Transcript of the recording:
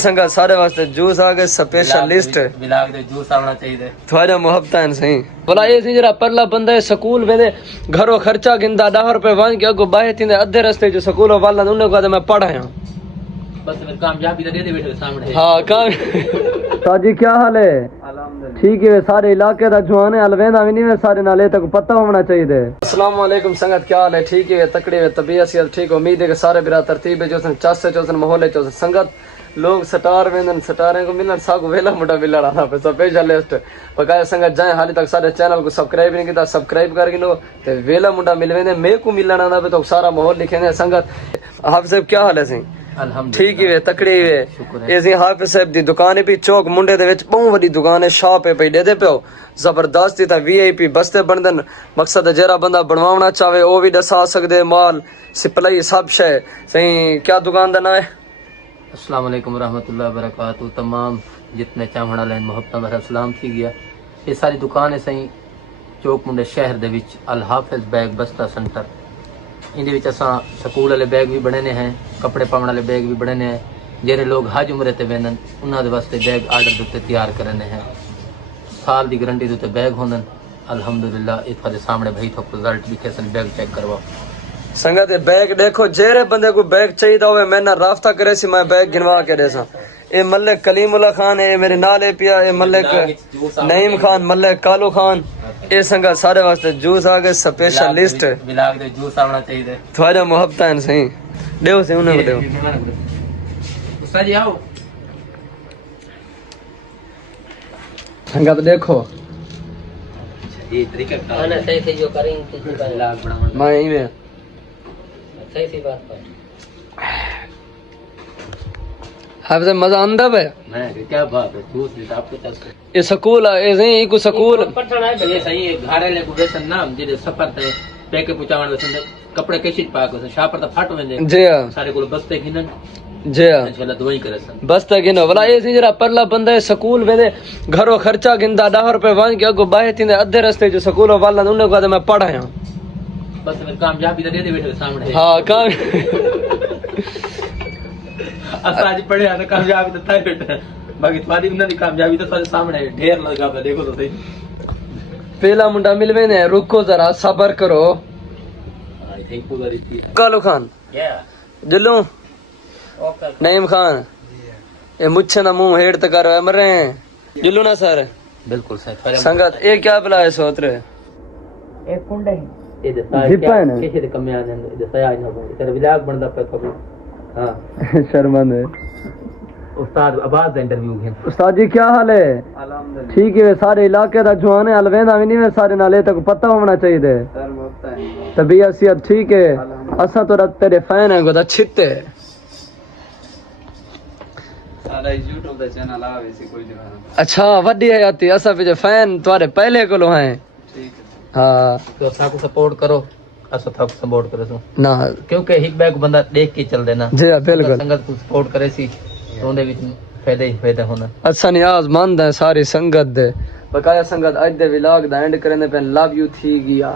संगत सारे वास्ते जूस आ गए स्पेशलिस्ट बिलाग दे जूस आना चाहिए थोड़ा मोहब्बत सही बोला ये सी जरा परला बंदा है स्कूल वेदे घरों खर्चा गिंदा 10 रुपए वांग के अगो बाहे थिंदे अद्धे रास्ते जो स्कूल वाला उन्हें को मैं पढ़ाया बस मेरे कामयाबी दे दे बैठे सामने हां काम ताजी क्या हाल है अल्हम्दुलिल्लाह ठीक है सारे इलाके दा जवान है अलवेंदा भी नहीं है सारे नाले तक पता होना चाहिए अस्सलाम वालेकुम संगत क्या हाल है ठीक है तकड़े तबीयत से ठीक उम्मीद है कि सारे बिरा तरतीब है जो चस चौसन माहौल है चौसन संगत लोग स्टार वेंदन स्टारें को मिलन सागो वेला मुंडा मिलण आना पे स्पेशल लिस्ट बकाया संगत जाए हाली तक सारे चैनल को सब्सक्राइब नहीं किया सब्सक्राइब कर गिनो ते वेला मुंडा मिल वेंदे मे को मिलण आना पे तो सारा माहौल लिखेंगे संगत हाफिज साहब क्या हाल है सही अल्हम्दुलिल्लाह ठीक है तकड़ी है ऐसी हाफिज साहब दी दुकान है भी चौक मुंडे दे विच बहुत बड़ी दुकान है शॉप है पे दे दे पियो जबरदस्ती ता वीआईपी बस्ते बनदन मकसद जेरा बंदा बनवाना चाहे वो भी दसा सकदे माल सप्लाई सब शे सही क्या दुकान दा नाम है अस्सलाम वालेकुम रहमतुल्लाहि व बरकातहू तमाम जितने चाहण वाले मोहब्बत मेरा सलाम थी गया ये सारी दुकान है सही चौक मुंडे शहर दे विच अल हाफिज बैग बस्ता सेंटर इंदे विच असां स्कूल वाले बैग भी बने ने हैं कपड़े पाउण वाले बैग भी बने ने हैं जेरे लोग हज उम्रे ते वेंदन उन्हां दे वास्ते बैग आर्डर दे उत्ते तैयार करने हैं साल दी गारंटी दे उत्ते बैग होंदन अल्हम्दुलिल्लाह इस वाले सामने भाई तो रिजल्ट भी कैसन बैग चेक करवाओ संगत बैग देखो जेरे बंदे को बैग चाहिए हुए मैं ना राफ्ता करे सी मैं बैग गिनवा के देसा ए मलिक कलीमुल्लाह खान है मेरे नाले पिया ए मलिक नईम खान मलिक कालू खान ए संगत सारे वास्ते जूस आ गए स्पेशलिस्ट बिलाग दे जूस आना चाहिए थोड़ा मोहब्बत सही देओ से उन्हें देओ उस्ताद जी आओ संगत देखो ये तरीका ना सही से जो करेंगे तो बिलाग बनाना मैं यही में सही सी बात पर हाफिज मजा आंदा है मैं क्या बात है जूस भी आपको चल ये स्कूल है सही को स्कूल पटना है ये सही है घरे ले को वेसन नाम जे सफर ते पैके पुचावण वेसन कपड़े कैसी पाक हो शापर तो फाट वेंदे जी हां सारे को बस्ते घिनन जी हां इंशाल्लाह दुआई करे सन बस्ते घिनो भला ये सी जरा परला बंदा है स्कूल वेदे घरों खर्चा गिंदा 10 रुपए वांग के अगो बाहे थिंदे अद्धे रास्ते जो स्कूल वाला उन्हें को मैं पढ़ाया बस मेरे कामयाबी दे दे बैठे सामने हां काम आज पढ़े ना कामयाबी तो था बेटा बाकी तुम्हारी उन्हें कामयाबी तो सारे सामने ढेर लगा पे देखो तो सही पहला मुंडा मिलवे ने रुको जरा सब्र करो आई थिंक पूरी थी कालू खान या दिल्लू नईम खान ये मुच्छे ना मुंह हेड तक कर मर रहे हैं दिल्लू ना सर बिल्कुल सही संगत ये क्या भला है सोच रहे एक कुंडा ही ये दसा कैसे कम आ जाने ये दसा ना हो तेरा विलाग बनदा पे कभी हां शर्मंद है उस्ताद आवाज इंटरव्यू है उस्ताद जी क्या हाल है अल्हम्दुलिल्लाह ठीक है सारे इलाके दा जवान है अलवेंदा भी नहीं है सारे नाले तक पता होना चाहिए सर मुफ्ता है तबीयत से ठीक है असा तो तेरे फैन है गोदा छिते सारा YouTube दा चैनल आवे से कोई नहीं अच्छा वड्डी है आती असा पे फैन तुम्हारे पहले कोलो हैं ठीक है हाँ तो साको सपोर्ट करो असो थक सपोर्ट करे तो ना क्योंकि हिक बैक बंदा देख के चल देना जी बिल्कुल संगत को सपोर्ट करे सी ਉਹਦੇ ਵਿੱਚ ਫਾਇਦਾ ਹੀ ਫਾਇਦਾ ਹੋਣਾ ਅੱਛਾ ਨਿਆਜ਼ ਮੰਦ ਹੈ ਸਾਰੀ ਸੰਗਤ ਦੇ ਬਕਾਇਆ ਸੰਗਤ ਅੱਜ ਦੇ ਵਲੌਗ ਦਾ ਐਂਡ ਕਰਨ ਦੇ ਪਹਿਲਾਂ ਲਵ ਯੂ ਥੀ ਗਿਆ